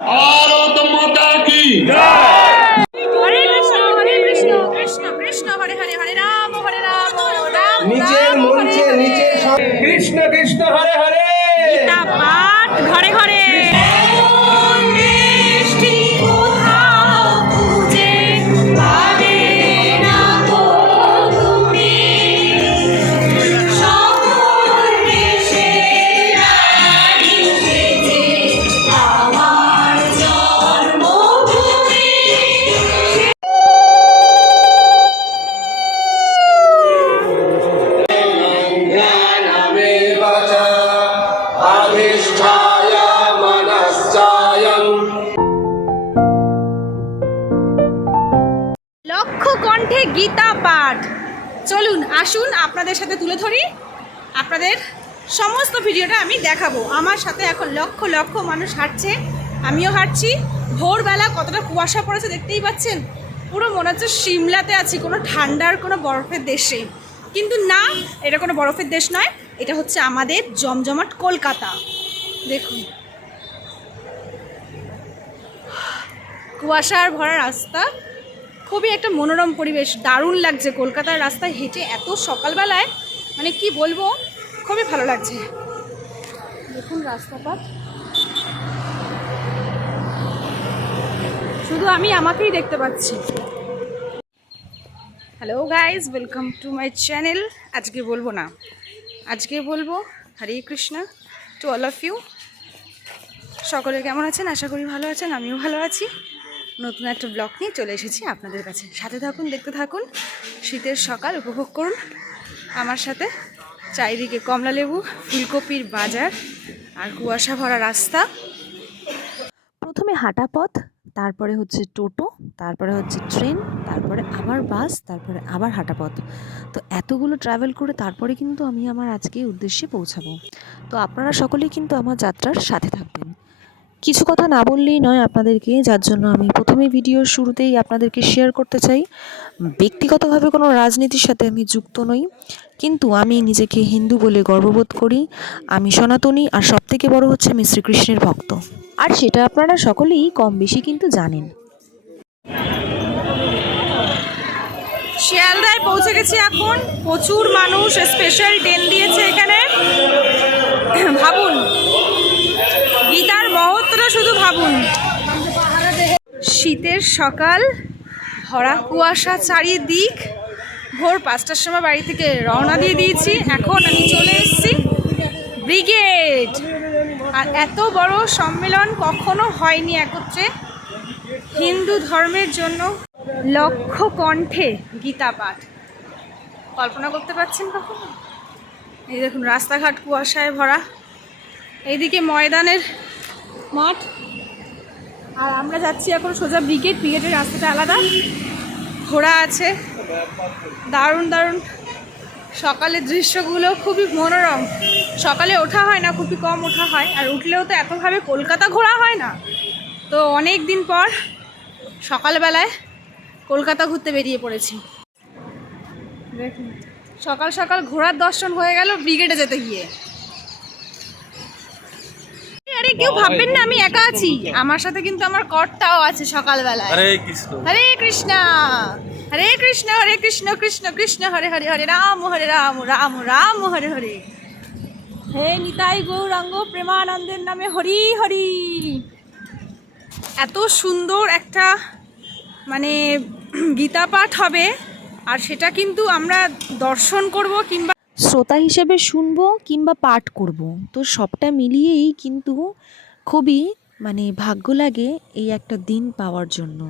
भारत माता की हरे कृष्ण कृष्ण कृष्ण हरे हरे हरे राम राम राम নিচের মঞ্চে নিচের কৃষ্ণ কৃষ্ণ হরে হরে গীতা পাঠ ঘরে ঘরে লক্ষ কণ্ঠে গীতা পাঠ। চলুন আসুন আপনাদের সাথে তুলে ধরি, আপনাদের সমস্ত ভিডিওটা আমি দেখাবো। আমার সাথে এখন লক্ষ লক্ষ মানুষ হাঁটছে, আমিও হাঁটছি। ভোরবেলা কতটা কুয়াশা পড়েছে দেখতেই পাচ্ছেন, পুরো মনে হচ্ছে সিমলাতে আছি, কোনো ঠান্ডার কোনো বরফের দেশে। কিন্তু না, এটা কোনো বরফের দেশ নয়, এটা হচ্ছে আমাদের জমজমাট কলকাতা। দেখুন কুয়াশার ভরা রাস্তা, খুবই একটা মনোরম পরিবেশ, দারুণ লাগছে। কলকাতার রাস্তায় হেঁটে এত সকালবেলায়, মানে কি বলবো, খুবই ভালো লাগছে। দেখুন রাস্তাপাত, শুধু আমি আমাকেই দেখতে পাচ্ছি। Hello guys, welcome to my channel. আজকে বলবো না, আজকে বলবো Hare Krishna to all of you. সকলে কেমন আছেন? আশা করি ভালো আছেন, আমিও ভালো আছি। নতুন একটা ব্লগ নিয়ে চলে এসেছি আপনাদের কাছে। সাথে থাকুন, দেখতে থাকুন। শীতের সকাল উপভোগ করুন আমার সাথে। চারিদিকে কমলালেবু, ফুলকপির বাজার আর কুয়াশা ভরা রাস্তা। প্রথমে হাঁটা পথ, তারপরে হচ্ছে টোটো, তারপরে হচ্ছে ট্রেন, তারপরে আবার বাস, তারপরে আবার হাঁটা পথ। তো এতগুলো ট্রাভেল করে তারপরে কিন্তু আমি আমার আজকে উদ্দেশ্যে পৌঁছাবো। তো আপনারা সকলেই কিন্তু আমার যাত্রার সাথে থাকবেন। কিছু কথা না বললেই নয় আপনাদেরকে, যার জন্য আমি প্রথমে ভিডিওর শুরুতেই আপনাদেরকে শেয়ার করতে চাই। ব্যক্তিগতভাবে কোনো রাজনীতির সাথে আমি যুক্ত নই, কিন্তু আমি নিজেকে হিন্দু বলে গর্ববোধ করি। আমি সনাতনী, আর সবথেকে বড় হচ্ছে আমি শ্রীকৃষ্ণের ভক্ত, আর সেটা আপনারা সকলেই কম বেশি কিন্তু জানেন। শিয়ালদায় পৌঁছে গেছি এখন। প্রচুর মানুষ, স্পেশাল ট্রেন দিয়েছে এখানে। ভাবুন গীতার মহত্বটা, শুধু ভাবুন। শীতের সকাল, ভরা কুয়াশা চারিদিক। ভোর 5টার সময় বাড়ি থেকে রওনা দিয়ে দিয়েছি। এখন আমি চলে এসেছি ব্রিগেড। আর এত বড় সম্মেলন কখনো হয়নি একত্রে হিন্দু ধর্মের জন্য। লক্ষ কণ্ঠে গীতা পাঠ, কল্পনা করতে পারছেন কখনো? এই দেখুন রাস্তাঘাট কুয়াশায় ভরা, এইদিকে ময়দানের মাঠ, আর আমরা যাচ্ছি এখন সোজা ব্রিগেড। ব্রিগেডের রাস্তাটা আলাদা, ঘোড়া আছে, দারুণ দারুণ। সকালের দৃশ্যগুলো খুবই মনোরম। সকালে ওঠা হয় না, খুবই কম ওঠা হয়, আর উঠলেও তো এতভাবে কলকাতা ঘোরা হয় না। তো অনেক দিন পর সকালবেলায় কলকাতা ঘুরতে বেরিয়ে পড়েছি। দেখুন সকাল সকাল ঘোড়ার দর্শন হয়ে গেল ব্রিগেডে যেতে গিয়ে। আরে কেউ ভাববেন না আমি একা আছি, আমার সাথে কিন্তু আমার কর্তাও আছে সকালবেলায়। হরে কৃষ্ণ হরে কৃষ্ণ হরে কৃষ্ণ হরে কৃষ্ণ কৃষ্ণ কৃষ্ণ হরে হরে হরে রাম রাম রাম হরে হরে। হে নিতাই গৌরাঙ্গ প্রেমানন্দের নামে হরি হরি। এত সুন্দর একটা মানে গীতা পাঠ হবে, আর সেটা কিন্তু আমরা দর্শন করব কিংবা শ্রোতা হিসেবে শুনবো কিংবা পাঠ করব, তো সবটা মিলিয়েই কিন্তু খুবই ভাগ্য লাগে এই একটা দিন পাওয়ার জন্য।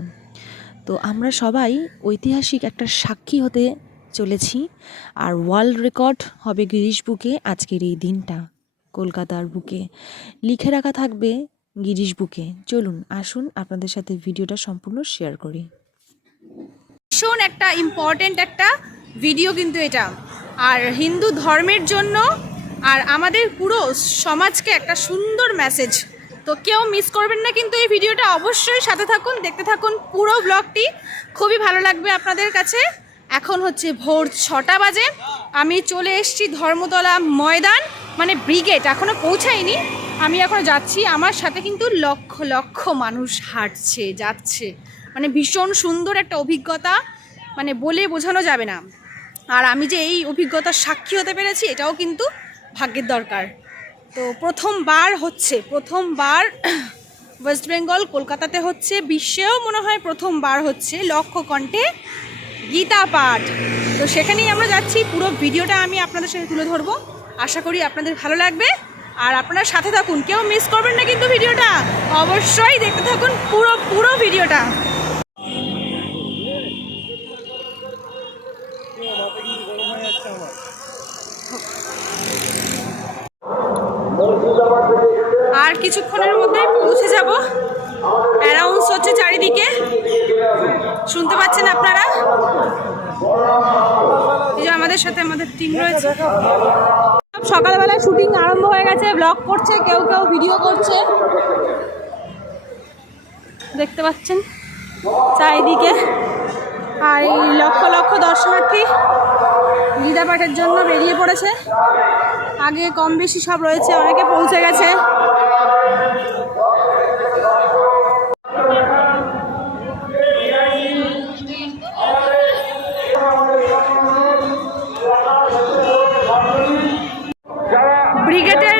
তো আমরা সবাই ঐতিহাসিক একটা সাক্ষী হতে চলেছি, আর ওয়ার্ল্ড রেকর্ড হবে গিনিস বুকে আজকের এই দিনটা। কলকাতার বুকে লিখে রাখা থাকবে গিনিস বুকে। চলুন আসুন আপনাদের সাথে ভিডিওটা সম্পূর্ণ শেয়ার করি। ভীষণ একটা ইম্পর্টেন্ট একটা ভিডিও কিন্তু এটা, আর হিন্দু ধর্মের জন্য আর আমাদের পুরো সমাজকে একটা সুন্দর মেসেজ। তো কেউ মিস করবেন না কিন্তু এই ভিডিওটা, অবশ্যই সাথে থাকুন, দেখতে থাকুন পুরো ব্লগটি, খুবই ভালো লাগবে আপনাদের কাছে। এখন হচ্ছে ভোর 6টা বাজে, আমি চলে এসেছি ধর্মতলা ময়দান, মানে ব্রিগেড, এখনও পৌঁছাইনি। আমি এখন যাচ্ছি, আমার সাথে কিন্তু লক্ষ লক্ষ মানুষ হাঁটছে যাচ্ছে, মানে ভীষণ সুন্দর একটা অভিজ্ঞতা, মানে বলে বোঝানো যাবে না। আর আমি যে এই অভিজ্ঞতার সাক্ষী হতে পেরেছি এটাও কিন্তু ভাগ্যের দরকার। তো প্রথমবার ওয়েস্ট বেঙ্গল কলকাতাতে হচ্ছে, বিশ্বেও মনে হয় প্রথমবার হচ্ছে লক্ষ কণ্ঠে গীতা পাঠ। তো সেখানেই আমরা যাচ্ছি, পুরো ভিডিওটা আমি আপনাদের সাথে তুলে ধরবো, আশা করি আপনাদের ভালো লাগবে। আর আপনারা সাথে থাকুন, কেউ মিস করবেন না কিন্তু ভিডিওটা, অবশ্যই দেখতে থাকুন পুরো ভিডিওটা। আর কিছুক্ষণের মধ্যে পৌঁছে যাব, অ্যানাউন্স হচ্ছে চারিদিকে, শুনতে পাচ্ছেন আপনারা। এই যে আমাদের সাথে আমাদের টিম রয়েছে, সকালবেলা শুটিং আরম্ভ হয়ে গেছে, ব্লগ করছে, কেউ কেউ ভিডিও করছে, দেখতে পাচ্ছেন চারিদিকে। আর এই লক্ষ লক্ষ দর্শনার্থী গীতা পাঠের জন্য বেরিয়ে পড়েছে, আগে কম বেশি সব রয়েছে, অনেকে পৌঁছে গেছে। ব্রিগেডের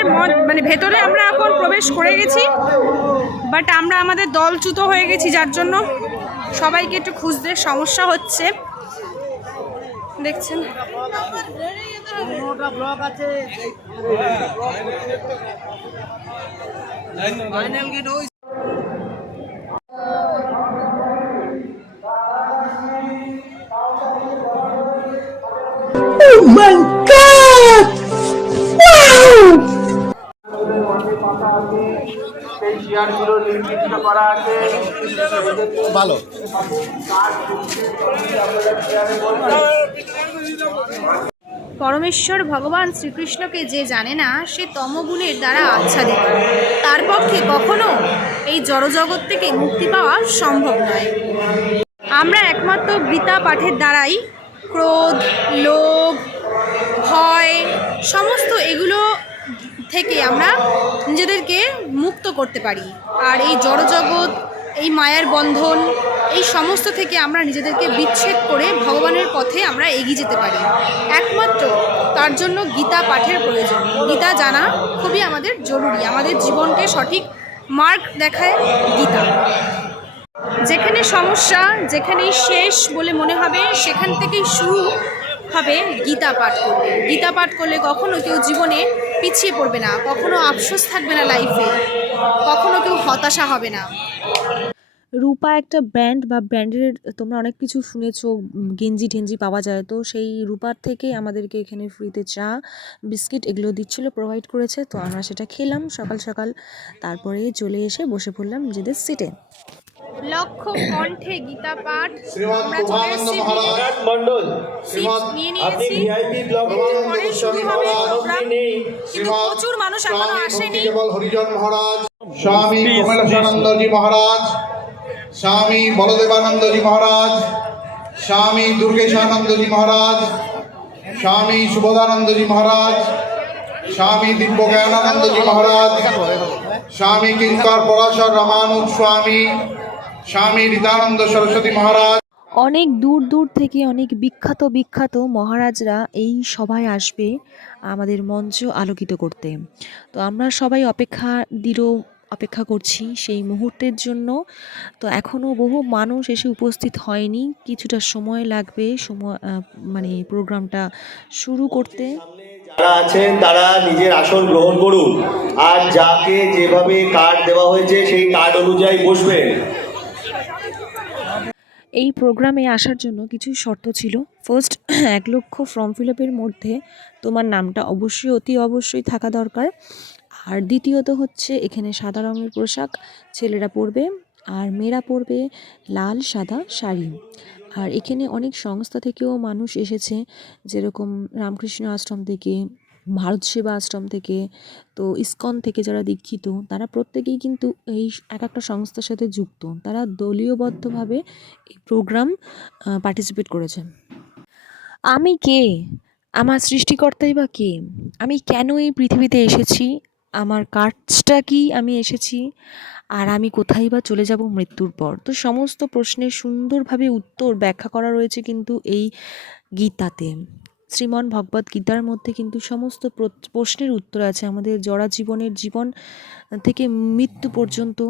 মানে ভেতরে আমরা এখন প্রবেশ করে গেছি, বাট আমরা আমাদের দলচ্যুত হয়ে গেছি, যার জন্য সবাইকে একটু খুঁজতে সমস্যা হচ্ছে, দেখছেন। ভালো। পরমেশ্বর ভগবান শ্রীকৃষ্ণকে যে জানে না সে তমগুণের দ্বারা আচ্ছাদিত, তার পক্ষে কখনো এই জড়জগৎ থেকে মুক্তি পাওয়া সম্ভব নয়। আমরা একমাত্র গীতা পাঠের দ্বারাই ক্রোধ, লোভ, ভয়, সমস্ত এগুলো থেকে আমরা নিজেদেরকে মুক্ত করতে পারি। আর এই জড়জগৎ, এই মায়ার বন্ধন, এই সমস্ত থেকে আমরা নিজেদেরকে বিচ্ছেদ করে ভগবানের পথে আমরা এগিয়ে যেতে পারি। একমাত্র তার জন্য গীতা পাঠের প্রয়োজন। গীতা জানা খুবই আমাদের জরুরি, আমাদের জীবনকে সঠিক মার্গ দেখায় গীতা। যেখানে সমস্যা, যেখানেই শেষ বলে মনে হবে, সেখান থেকেই শুরু হবে গীতা পাঠ করলে। গীতা পাঠ করলে কখনো কেউ জীবনে পিছিয়ে পড়বে না, কখনো আফসোস থাকবে না লাইফে, কখনো কেউ হতাশা হবে না। রূপা একটা ব্র্যান্ড বা ব্র্যান্ডের তোমরা অনেক কিছু শুনেছো, গেঞ্জি ঠেঞ্জি পাওয়া যায়, তো সেই রূপার থেকে আমাদেরকে এখানে ফ্রিতে চা, বিস্কিট এগুলো দিচ্ছিলো, প্রোভাইড করেছে। তো আমরা সেটা খেলাম সকাল সকাল, তারপরে চলে এসে বসে পড়লাম নিজেদের সিটে। লক্ষ কণ্ঠে গীতা পাঠ, আমরা চলে এসেছি, সিট নিয়ে নিয়েছি, পরে শুরু হবে প্রোগ্রাম, কিন্তু প্রচুর মানুষ এখনো আসেনি। হরিজন মহারাজ, স্বামী কমলেশানন্দজি মহারাজ, স্বামী বলদেবানন্দজি মহারাজ, স্বামী দুর্গেশানন্দজি মহারাজ, স্বামী সুবোধানন্দজি মহারাজ, স্বামী দিব্যজ্ঞানানন্দজি মহারাজ, স্বামী কিঙ্কর পরাশর রামানুজ স্বামী, স্বামী ঋতানন্দ সরস্বতী মহারাজ। অনেক দূর দূর থেকে অনেক বিখ্যাত মহারাজরা এই সভায় আসবে আমাদের মঞ্চ আলোকিত করতে। তো আমরা সবাই অপেক্ষা করছি সেই মুহূর্তের জন্য। তো এখনও বহু মানুষ এসে উপস্থিত হয়নি, কিছুটা সময় লাগবে মানে প্রোগ্রামটা শুরু করতে। যারা আছেন তারা নিজের আসন গ্রহণ করুন, আর যাকে যেভাবে কার্ড দেওয়া হয়েছে সেই কার্ড অনুযায়ী বসবেন। এই প্রোগ্রামে আসার জন্য কিছু শর্ত ছিল। ফার্স্ট, 1 লক্ষ ফর্ম ফিল আপের মধ্যে তোমার নামটা অবশ্যই থাকা দরকার। আর দ্বিতীয়ত হচ্ছে এখানে সাদা রঙের পোশাক ছেলেরা পরবে, আর মেয়েরা পরবে লাল সাদা শাড়ি। আর এখানে অনেক সংস্থা থেকেও মানুষ এসেছে, যেরকম রামকৃষ্ণ আশ্রম থেকে, ভারত সেবা আশ্রম থেকে, তো ইসকন থেকে যারা দীক্ষিত তারা প্রত্যেকেই কিন্তু এই একটা সংস্থার সাথে যুক্ত, তারা দলীয়বদ্ধভাবে এই প্রোগ্রাম পার্টিসিপেট করেছে। আমি কে? আমার সৃষ্টিকর্তাই বা কে? আমি কেন এই পৃথিবীতে এসেছি? আমার কাজটা কি, আমি এসেছি, আর আমি কোথায় বা চলে যাব মৃত্যুর পর। তো সমস্ত প্রশ্নের সুন্দরভাবে উত্তর ব্যাখ্যা করা রয়েছে কিন্তু এই গীতাতে। শ্রীমন ভগবত গীতার মধ্যে কিন্তু সমস্ত প্রশ্নের উত্তর আছে, আমাদের জরা জীবনের জীবন থেকে মৃত্যু পর্যন্ত।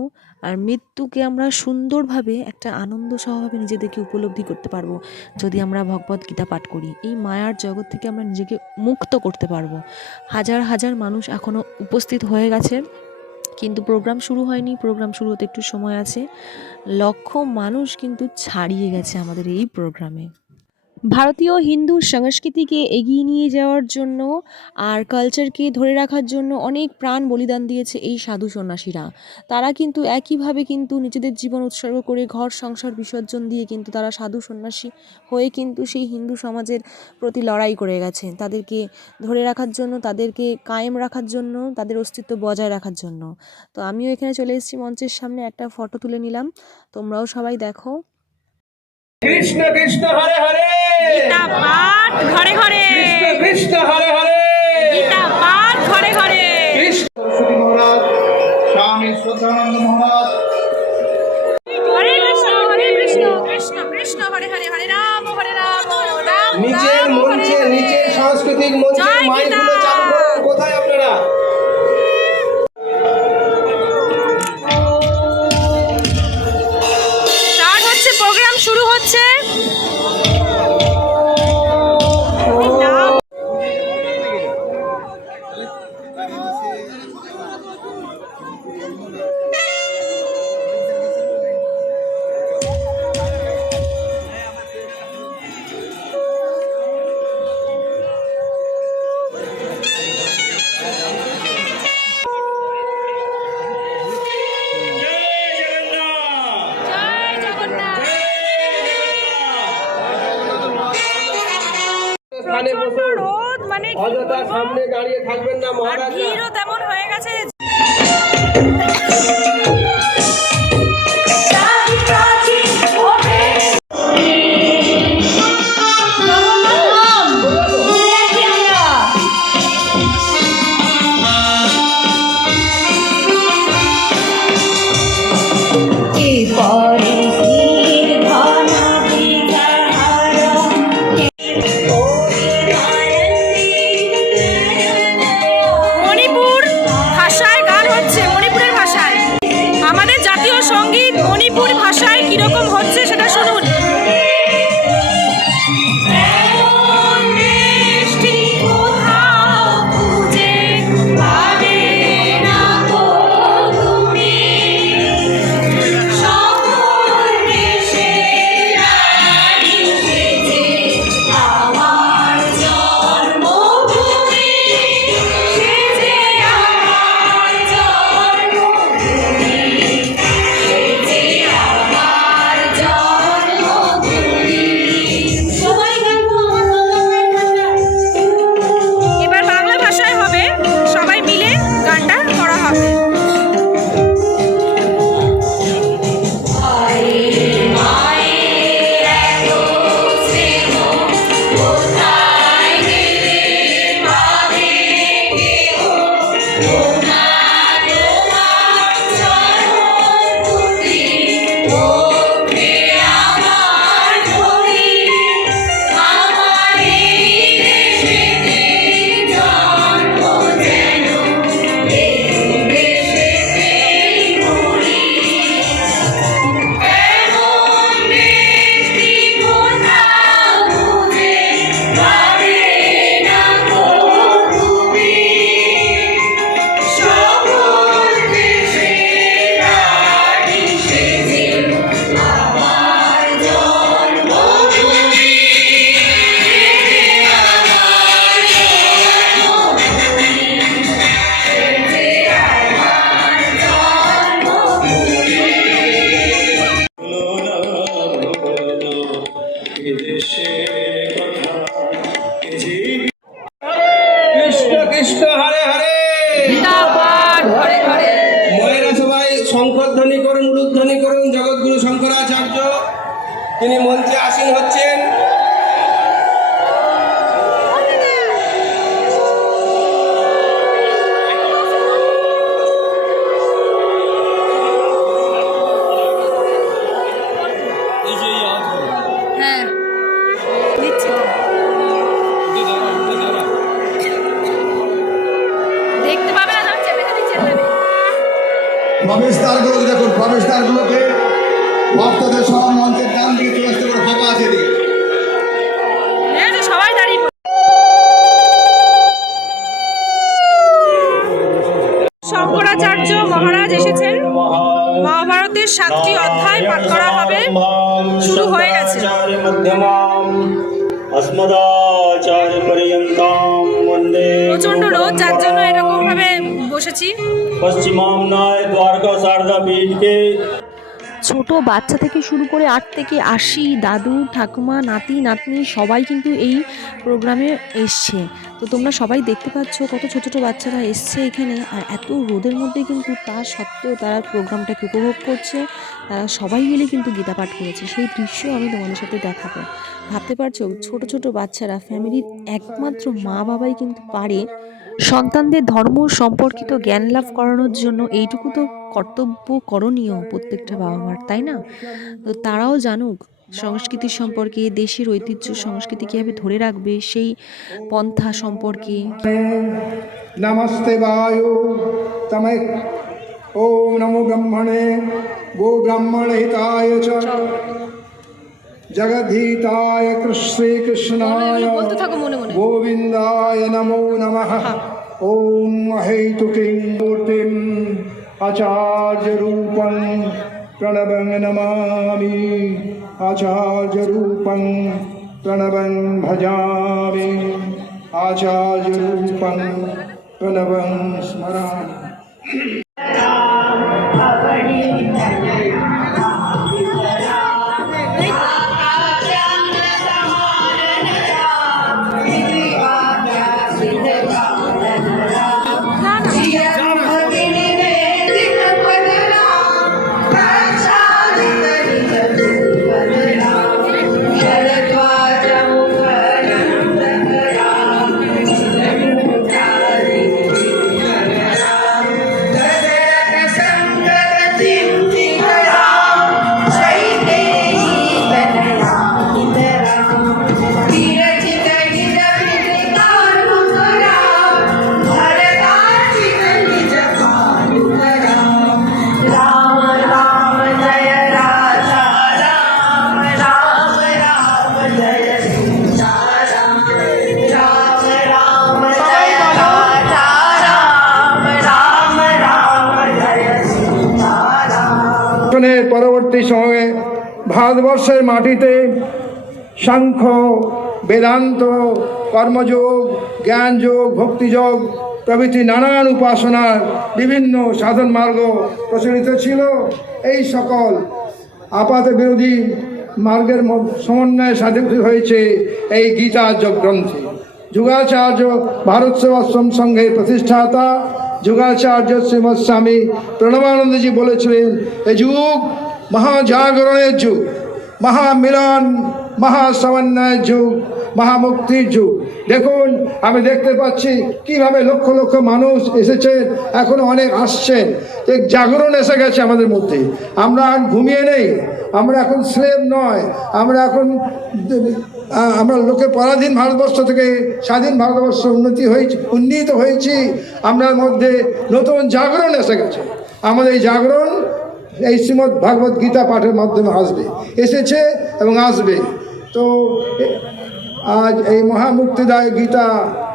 আর মৃত্যুকে আমরা সুন্দরভাবে একটা আনন্দ সহভাবে নিজেদেরকে উপলব্ধি করতে পারবো যদি আমরা ভগবত গীতা পাঠ করি। এই মায়ার জগৎ থেকে আমরা নিজেকে মুক্ত করতে পারবো। হাজার হাজার মানুষ এখনও উপস্থিত হয়ে গেছে, কিন্তু প্রোগ্রাম শুরু হয়নি, প্রোগ্রাম শুরু হতে একটু সময় আছে। লক্ষ মানুষ কিন্তু ছাড়িয়ে গেছে আমাদের এই প্রোগ্রামে। ভারতীয় হিন্দু সংস্কৃতিকে এগিয়ে নিয়ে যাওয়ার জন্য আর কালচারকে ধরে রাখার জন্য অনেক প্রাণ বলিদান দিয়েছে এই সাধু সন্ন্যাসীরা। তারা কিন্তু একইভাবে কিন্তু নিজেদের জীবন উৎসর্গ করে ঘর সংসার বিসর্জন দিয়ে কিন্তু তারা সাধু সন্ন্যাসী হয়ে কিন্তু সেই হিন্দু সমাজের প্রতি লড়াই করে গেছে, তাদেরকে ধরে রাখার জন্য, তাদেরকে কায়েম রাখার জন্য, তাদের অস্তিত্ব বজায় রাখার জন্য। তো আমিও এখানে চলে এসেছি মঞ্চের সামনে, একটা ফটো তুলে নিলাম, তোমরাও সবাই দেখো। কৃষ্ণ কৃষ্ণ হরে হরে, গীতা পাঠ ঘরে ঘরে, কৃষ্ণ কৃষ্ণ হরে হরে, গীতা পাঠ ঘরে ঘরে। কৃষ্ণ সরস্বতী মহারাজ, স্বামী শ্রদ্ধানন্দ মহারাজ, হরে কৃষ্ণ কৃষ্ণ কৃষ্ণ হরে হরে, হরে রাম রাম রাম নিচের রাম হরে মঞ্চে, হরে। নিচের সাংস্কৃতিক মঞ্চে জয় মাইকগুলো গীতা। চালু করুন। কোথায় আপনারা? স্টার্ট হচ্ছে, প্রোগ্রাম শুরু হচ্ছে। জয় জগন্নাথ। স্থানে বসুন, রোদ মানে কি অযথা বলবো? সামনে দাঁড়িয়ে থাকবেন না আর মহারাজ। ভিড়ও তেমন হয়ে গেছে। মণিপুর ভাষায় গান হচ্ছে, মণিপুরের ভাষায়। আমাদের জাতীয় সঙ্গীত মণিপুর ভাষায় কিরকম হচ্ছে সেটা শুনুন। এবার বাংলা ভাষায় হবে, সবাই মিলে গানটা করা হবে। কৃষ্ণ কৃষ্ণ হরে হরে। গীতা পাঠ ঘরে ঘরে। ময়েরা সবাই শঙ্করধ্বনি করুন, উলুধ্বনি করুন। জগৎগুরু শঙ্করাচার্য তিনি মঞ্চে আসীন হচ্ছেন। ভক্তদের সব মঞ্চের ডান দিকে চলে আসতে পারে, ফাঁকা আছে এদিকে। এই যে সবাই দাঁড়িয়ে শঙ্করাচার্য মহারাজ এসেছেন। মহাভারতের 7টি অধ্যায় পাঠ করা হবে, শুরু হয়ে গেছে। প্রচন্ড রোদ, যার জন্য এরকম ভাবে বসেছি। পশ্চিমামনায় দ্বারকা শারদা পীঠকে ছোট বাচ্চা থেকে শুরু করে 8 থেকে 80 দাদু ঠাকুমা নাতি নাতনি সবাই কিন্তু এই প্রোগ্রামে এসছে। তো তোমরা সবাই দেখতে পাচ্ছ কত ছোট ছোট বাচ্চারা এসছে এখানে, আর এত রোদের মধ্যে কিন্তু তা সত্ত্বেও তারা প্রোগ্রামটাকে উপভোগ করছে। তারা সবাই মিলে কিন্তু গীতা পাঠ করেছে, সেই দৃশ্য আমি তোমাদের সাথে দেখাবো। ভাবতে পারছো ছোট ছোট বাচ্চারা, ফ্যামিলির একমাত্র মা বাবাই কিন্তু পারে সন্তানদের ধর্ম সম্পর্কিত জ্ঞান লাভ করানোর জন্য। এইটুকু তো কর্তব্য করণীয় প্রত্যেকটা বাবা মার, তাই না? তো তারাও জানুক সংস্কৃতি সম্পর্কে, দেশের ঐতিহ্য সংস্কৃতি কীভাবে ধরে রাখবে সেই পন্থা সম্পর্কে। नमस्ते वायु तमे ओम नमो ब्रह्मणे गो ब्राह्मण हिताय च जगद्धिताय श्री कृष्णाय বলতে থাকো মনে মনে। गोविंदाय नमो नमः ओम अहेतुकीं मूर्तिम् आचार्य रूपं प्रणवं नमामि आचार्य रूपं प्रणवं भजामि आचार्य रूपं प्रणवं स्मरामि। পরবর্তী সময়ে ভারতবর্ষের মাটিতে সাংখ্য, বেদান্ত, কর্মযোগ, জ্ঞানযোগ, ভক্তিযোগ প্রভৃতি নানান উপাসনার বিভিন্ন সাধন মার্গ প্রচলিত ছিল। এই সকল আপাত বিরোধী মার্গের সমন্বয়ে সাধিত হয়েছে এই গীতা গ্রন্থে। যুগাচার্য ভারত সেবাশ্রম সংঘের প্রতিষ্ঠাতা যুগাচার্য শ্রীমৎ স্বামী প্রণবানন্দজি বলেছিলেন, এ যুগ মহাজাগরণের যুগ, মহামিলন, মহাসমন্বয়ের যুগ, মহামুক্তির যুগ। দেখুন, আমি দেখতে পাচ্ছি কিভাবে লক্ষ লক্ষ মানুষ এসেছেন, এখনো অনেক আসছেন। এক জাগরণ এসে গেছে আমাদের মধ্যে। আমরা আর ঘুমিয়ে নেই, আমরা এখন স্লেভ নয়, আমরা এখন আমরা লোকে পরাধীন ভারতবর্ষ থেকে স্বাধীন ভারতবর্ষ উন্নীত হয়েছি। আমরার মধ্যে নতুন জাগরণ এসে গেছে। আমাদের এই জাগরণ এই শ্রীমদ্ ভাগবত গীতা পাঠের মাধ্যমে আসবে, এসেছে এবং আসবে। তো আজ এই মহামুক্তিদায়ক গীতা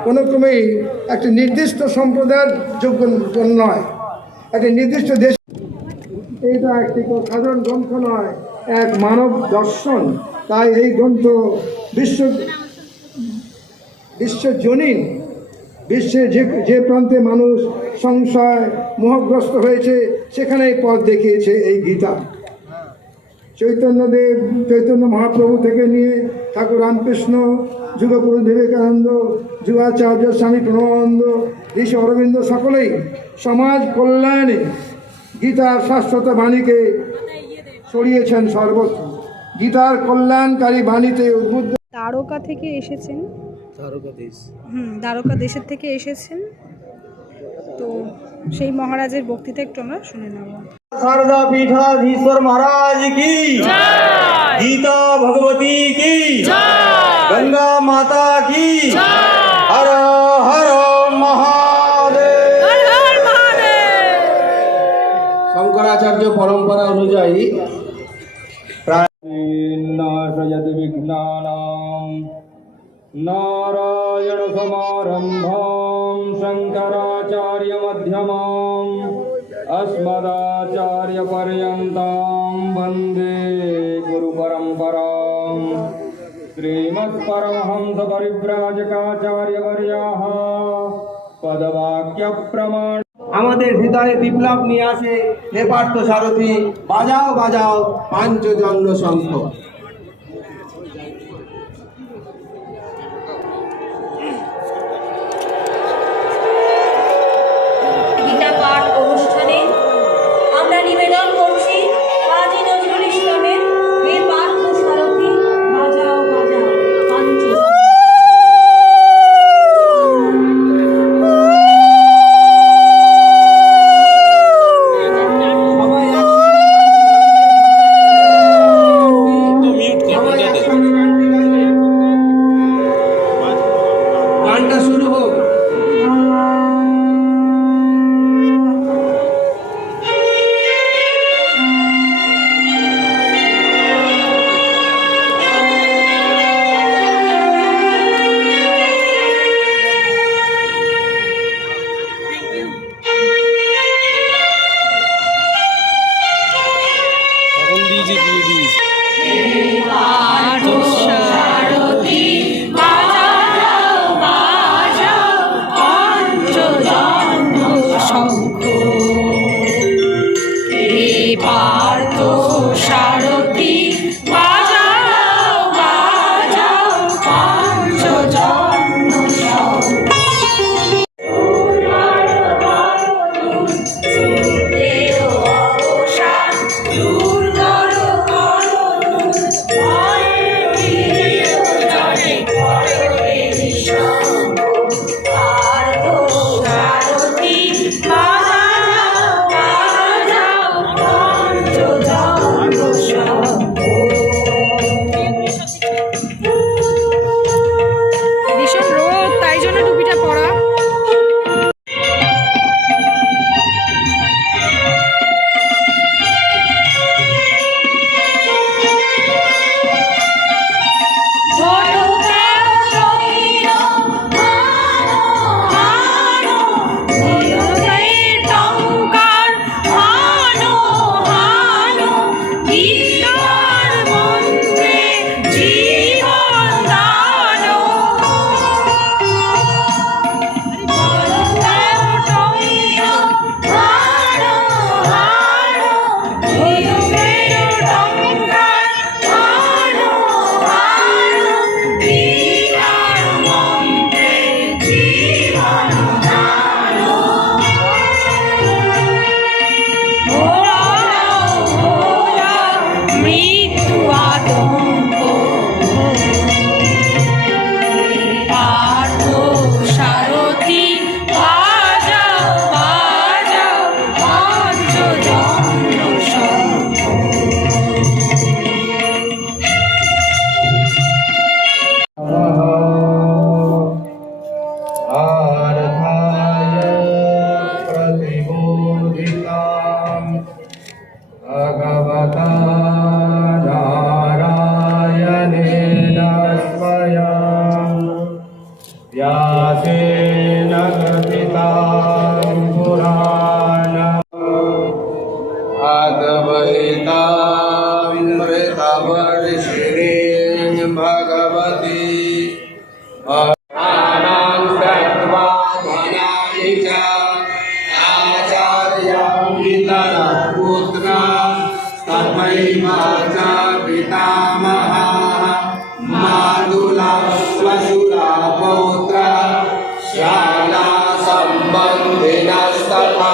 কোনো ক্রমেই একটি নির্দিষ্ট সম্প্রদায়ের যোগ্য নয়, একটি নির্দিষ্ট দেশ। এইটা একটি সাধারণ গ্রন্থ নয়, এক মানব দর্শন। তাই এই গ্রন্থ বিশ্বজনীন, বিশ্বের যে প্রান্তে মানুষ সংশয় মোহগ্রস্ত হয়েছে সেখানেই পথ দেখিয়েছে এই গীতা। চৈতন্যদেব, চৈতন্য মহাপ্রভু থেকে নিয়ে ঠাকুর রামকৃষ্ণ, যুগপুরুষ বিবেকানন্দ, যুগাচার্য স্বামী প্রণবানন্দ, ঋষি অরবিন্দ সকলেই সমাজ কল্যাণে গীতার শাশ্বত বাণীকে ছড়িয়েছেন সর্বত্র। গীতার কল্যাণকারী বাণীতে উদ্বুদ্ধ। দ্বারকা থেকে এসেছেন, দ্বারকা দেশের থেকে এসেছেন। তো সেই মহারাজের বক্তৃতা একটু আমরা শুনে নেব। शारदा पीठाधीश्वर महाराज की जय, गीता भगवती की जय, गंगा माता की जय, हर हर महादेव। শঙ্করাচার্য পরম্পরা অনুযায়ী नाशयति विघ्नानां नारायणसमारम्भां शङ्कराचार्यमध्यमाम् अस्मदाचार्यपर्यन्तां वन्दे गुरुपरम्परां श्रीमत्परमहंसपरिव्राजकाचार्यवर्याः पदवाक्यप्रमाण আমাদের হৃদয়ে বিপ্লব নিয়ে আসে হে পার্থ সারথি, বাজাও বাজাও পাঞ্চজন্য শঙ্খ। গীতা পাঠ অনুষ্ঠানে আমরা নিবেদন করছি কাজী নজরুল ইসলামের হে পার্থ সারথি বাজাও বাজাও পাঞ্চজন্য। গানটা শুরু হোক। পার্থ সারথি বাজাও বাজাও পাঞ্চজন্য শঙ্খ। ভীষণ রোদ, তাই জন্য টুপিটা পরা। भगवता नारायणेन स्वयं व्यासेन ग्रथितं पुराणम् अद्वैतामृतवर्षिणीं भगवती माता पितामहा मातुला श्वशुरा पौत्र शाला सम्बन्धिनस्तथा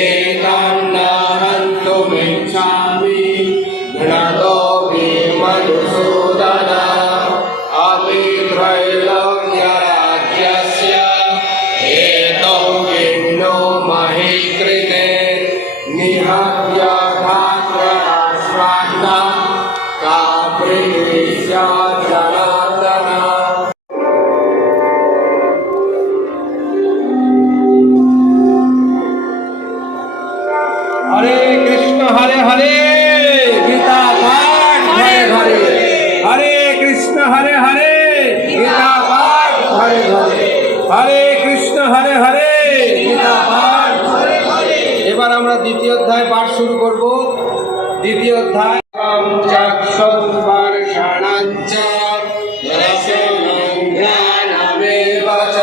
एतन्नहन्तुमिच्छामि घ्नतोऽपि मधुसूदन अपि त्रैलोक्यराज्यस्य हेतौ किन्नो मही कृते निहत्य का দ্বিতীয় অধ্যায় চক্ষুর্বর্ষণঞ্চ রসনং জ্ঞানমেব চ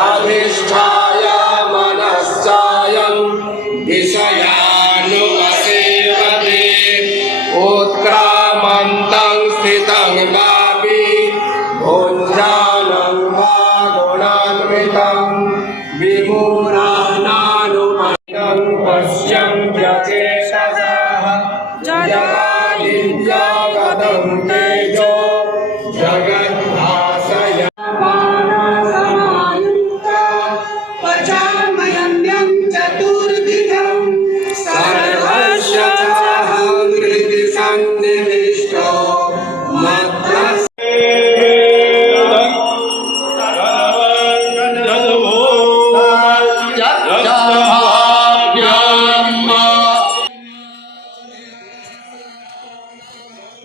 अधिष्ठाय मनश्चायं विषयानुपसेवते उत्क्रामन्तं स्थितं वापि भुञ्जानं वा गुणान्वितं विमूढानानुपतं पश्यन्त्यचेतसः जगादिव्यागतं तेजो जगद्भासय सर्वस्य चाहं हृदि सन्निविष्टो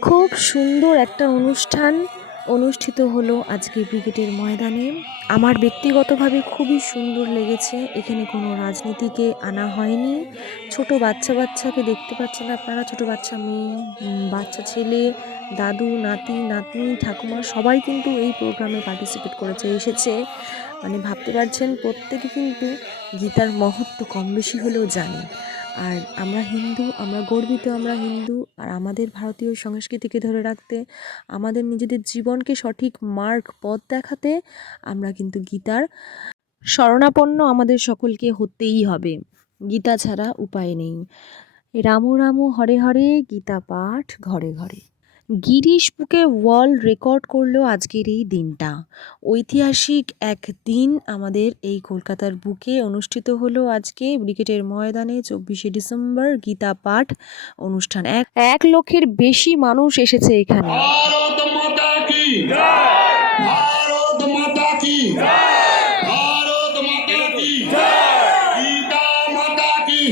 খুব সুন্দর একটা অনুষ্ঠান অনুষ্ঠিত হলো আজকে ব্রিগেডের ময়দানে। আমার ব্যক্তিগতভাবে খুবই সুন্দর লেগেছে। এখানে কোনো রাজনীতিকে আনা হয়নি। ছোট বাচ্চাকে দেখতে পাচ্ছেন আপনারা, ছোট বাচ্চা মেয়ে, বাচ্চা ছেলে, দাদু, নাতি, নাতনি, ঠাকুমা সবাই কিন্তু এই প্রোগ্রামে পার্টিসিপেট করেছে, এসেছে। মানে ভাবতে পারছেন প্রত্যেকে কিন্তু গীতার মহত্ব কম বেশি হলেও জানে। আর আমরা হিন্দু, আমরা গর্বিত, আমরা হিন্দু। আর আমাদের ভারতীয় সংস্কৃতিকে ধরে রাখতে, আমাদের নিজেদের জীবনকে সঠিক পথ দেখাতে আমরা কিন্তু গীতার শরণাপন্ন আমাদের সকলকে হতেই হবে। গীতা ছাড়া উপায় নেই। রাম রাম হরে হরে, গীতা পাঠ ঘরে ঘরে। গিনিস বুকে ওয়ার্ল্ড রেকর্ড করলো আজকের এই দিনটা। ঐতিহাসিক এক দিন আমাদের এই কলকাতার বুকে অনুষ্ঠিত হলো আজকে ব্রিগেডের ময়দানে 24শে ডিসেম্বর গীতা পাঠ অনুষ্ঠান। 1 লক্ষের বেশি মানুষ এসেছে এখানে। ভারত মাতা কি ভারত মাতা কি ভারত মাতা কি গীতা মাতা কি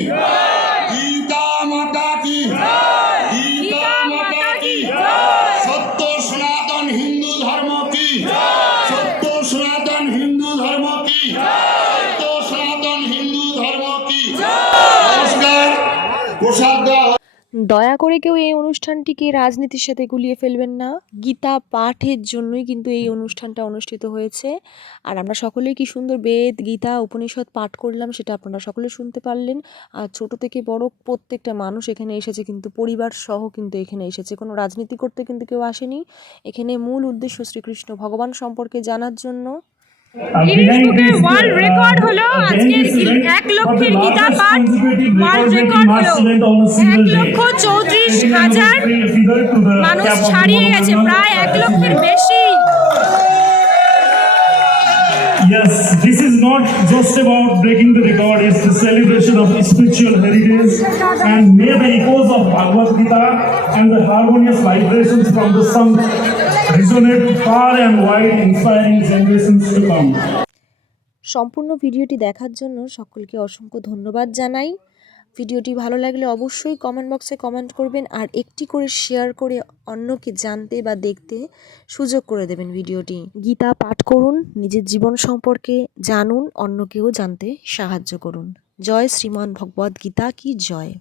গীতা মাতা কি গীতা মাতা কি সত্য সনাতন হিন্দু ধর্ম কি সত্য সনাতন হিন্দু ধর্ম কি সত্য সনাতন হিন্দু ধর্ম কি নমস্কার। প্রসাদ দেওয়া দয়া করে কেউ এই অনুষ্ঠানটিকে রাজনীতির সাথে গুলিয়ে ফেলবেন না। গীতা পাঠের জন্যই কিন্তু এই অনুষ্ঠানটা অনুষ্ঠিত হয়েছে। আর আমরা সকলেই কি সুন্দর বেদ, গীতা, উপনিষদ পাঠ করলাম, সেটা আপনারা সকলে শুনতে পারলেন। আর ছোট থেকে বড় প্রত্যেকটা মানুষ এখানে এসেছে, কিন্তু পরিবার সহ কিন্তু এখানে এসেছে। কোনো রাজনীতি করতে কিন্তু কেউ আসেনি। এখানে মূল উদ্দেশ্য শ্রীকৃষ্ণ ভগবান সম্পর্কে জানার জন্য। গিনিস বুকে ওয়ার্ল্ড রেকর্ড হলো আজকে 1 লক্ষের গীতা পাঠ ওয়ার্ল্ড রেকর্ড হলো। 1,34,000 মানুষ ছাড়িয়ে গেছে, প্রায় 1 লক্ষের বেশি। Yes, this is not just about breaking the record, it's the celebration of spiritual heritage, and may the echoes of Bhagavad Gita and the harmonious vibrations from the song resonate far and wide, inspiring generations to come. সম্পূর্ণ ভিডিওটি দেখার জন্য সকলকে অসংখ্য ধন্যবাদ জানাই। ভিডিওটি ভালো লাগলে অবশ্যই কমেন্ট বক্সে কমেন্ট করবেন, আর একটি করে শেয়ার করে অন্যকে জানতে বা দেখতে সুযোগ করে দেবেন ভিডিওটি। গীতা পাঠ করুন, নিজের জীবন সম্পর্কে জানুন, অন্যকেও জানতে সাহায্য করুন। জয় শ্রীমান ভগবদ গীতা কি জয়।